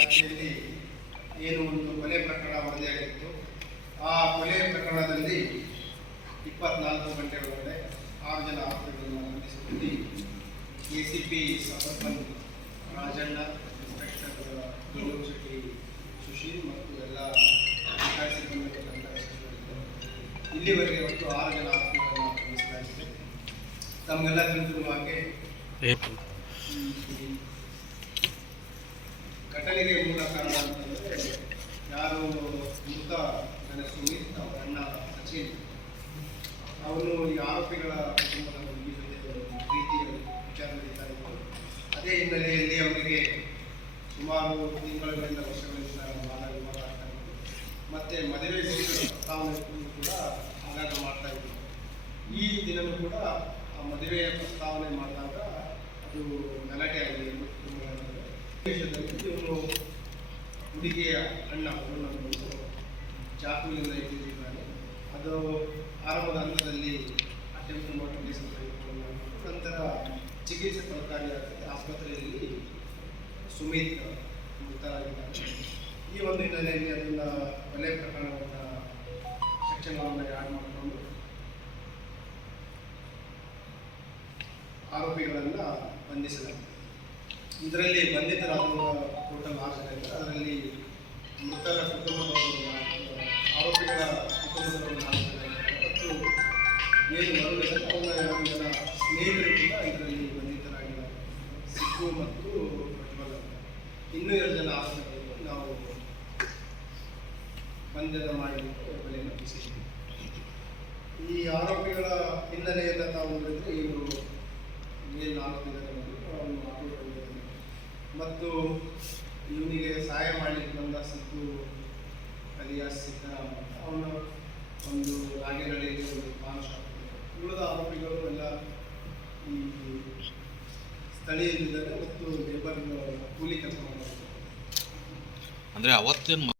ವ್ಯಾಪ್ತಿಯಲ್ಲಿ ಏನು ಒಂದು ಕೊಲೆ ಪ್ರಕರಣ ವರದಿಯಾಗಿತ್ತು. ಆ ಕೊಲೆ ಪ್ರಕರಣದಲ್ಲಿ 24 ಗಂಟೆಗಳೊಳಗೆ 6 ಜನ ಆರೋಪಿಗಳನ್ನು ಬಂಧಿಸುವಲ್ಲಿ ACP suburban Rajanna, inspector Shetty Sushil ಮತ್ತು ಎಲ್ಲ ಅಧಿಕಾರಿ ಸಿಬ್ಬಂದಿಗಳ ಇಲ್ಲಿವರೆಗೆ ಒಟ್ಟು 6 ಜನ ಆರೋಪಿಗಳನ್ನು ಬಂಧಿಸಲಾಗಿದೆ. ತಮಗೆಲ್ಲ ತಿಳಿದಿರುವ ಹಾಗೆ ಘಟನೆಗೆ ಮೂಲ ಕಾರಣ ಅಂತಂದರೆ ಯಾರು ಮೃತ ಸುಮಿತ್ ಅವರ ಅಣ್ಣ ಸಚಿನ್, ಅವನು ಈ ಆರೋಪಿಗಳ ಕುಟುಂಬದ ಹುಡುಗಿ ಜೊತೆ ಪ್ರೀತಿಯ ವಿಚಾರ ನಡೀತಾ ಇತ್ತು. ಅದೇ ಹಿನ್ನೆಲೆಯಲ್ಲಿ ಅವರಿಗೆ ಸುಮಾರು ತಿಂಗಳುಗಳಿಂದ ವರ್ಷಗಳಿಂದ ಬಾಲ ವಿವಾಹ ಆಗ್ತಾ ಇತ್ತು. ಮತ್ತು ಮದುವೆ ಪ್ರಸ್ತಾವನೆ ಕೂಡ ಆಗಾಗ ಮಾಡ್ತಾ ಇತ್ತು. ಈ ದಿನವೂ ಕೂಡ ಆ ಮದುವೆಯ ಪ್ರಸ್ತಾವನೆ ಮಾಡಿದಾಗ ಅದು ಗಲಾಟೆ ಆಗಿದೆ. ಇವನು ಹುಡುಗಿಯ ಅಣ್ಣ ಅವನನ್ನು ಚಾಕುವಿನಿಂದ ಇಟ್ಟಿದ್ದಾನೆ. ಅದು ಆರಂಭದ ಹಂತದಲ್ಲಿ ಅಟೆಂಪ್ಟ್ ಮಾಡಿ ನಂತರ ಚಿಕಿತ್ಸೆ ಫಲಕಾರಿಯಾಗುತ್ತೆ. ಆಸ್ಪತ್ರೆಯಲ್ಲಿ ಸುಮಿತ್ ಮೃತರಾಗಿದ್ದಾರೆ. ಈ ಒಂದು ಹಿನ್ನೆಲೆಯಲ್ಲಿ ಅದನ್ನು ಕೊಲೆ ಪ್ರಕರಣವನ್ನು ಸೆಕ್ಷನ್ಗಳನ್ನು ಆ್ಯಡ್ ಮಾಡಿಕೊಂಡು ಆರೋಪಿಗಳನ್ನು ಬಂಧಿಸಲಾಗಿದೆ. ಇದರಲ್ಲಿ ಬಂಧಿತರಾದ ಟೋಟಲ್ 6 ಜನ ಇದ್ದಾರೆ. ಅದರಲ್ಲಿ ಮೃತರ ಕುಟುಂಬದವರು ಆರೋಪಿಗಳ ಕುಟುಂಬದವರು 4 ಜನ ಇದ್ದಾರೆ ಮತ್ತು ಏನು ಮರಳಿದ್ದಾರೆ ಅವರ 2 ಜನ ಸ್ನೇಹಿತರು ಕೂಡ ಇದರಲ್ಲಿ ಬಂಧಿತರಾಗಿದ್ದಾರೆ, ಸಿಕ್ಕು ಮತ್ತು ಪ್ರಜ್ವಲ್. ಇನ್ನೂ 2 ಜನ ಆರೋಪಿಗಳನ್ನು ನಾವು ಬಂಧನ ಮಾಡಲಿಕ್ಕೆ ಬೆಲೆಯನ್ನು ಬಯಸಿದ್ದೀವಿ. ಈ ಆರೋಪಿಗಳ ಹಿನ್ನೆಲೆಯನ್ನು ತಾವು ನೋಡಿದರೆ ಇವರು ಏನು ಆರೋಪಿದ್ದಾರೆ ಮತ್ತು ಇವನಿಗೆ ಸಹಾಯ ಮಾಡಲಿಕ್ಕೆ ಬಂದ ಸಿದ್ದು ಅಲಿಯಾಸ್ ಸಿದ್ದರಾಮಯ್ಯ, ಅವನ ಒಂದು ರಾಗೇನಹಳ್ಳಿಯಲ್ಲಿ ಒಂದು ಪಾನ್ ಶಾಪ್ ಇದೆ. ಉಳಿದ ಆರೋಪಿಗಳು ಎಲ್ಲ ಈ ಸ್ಥಳೀಯರಿದ್ದಾರೆ ಮತ್ತು ಲೇಬರ್ ಕೂಲಿ ಕೆಲಸ ಮಾಡ್ತಾರೆ. ಅಂದರೆ ಅವತ್ತಿನ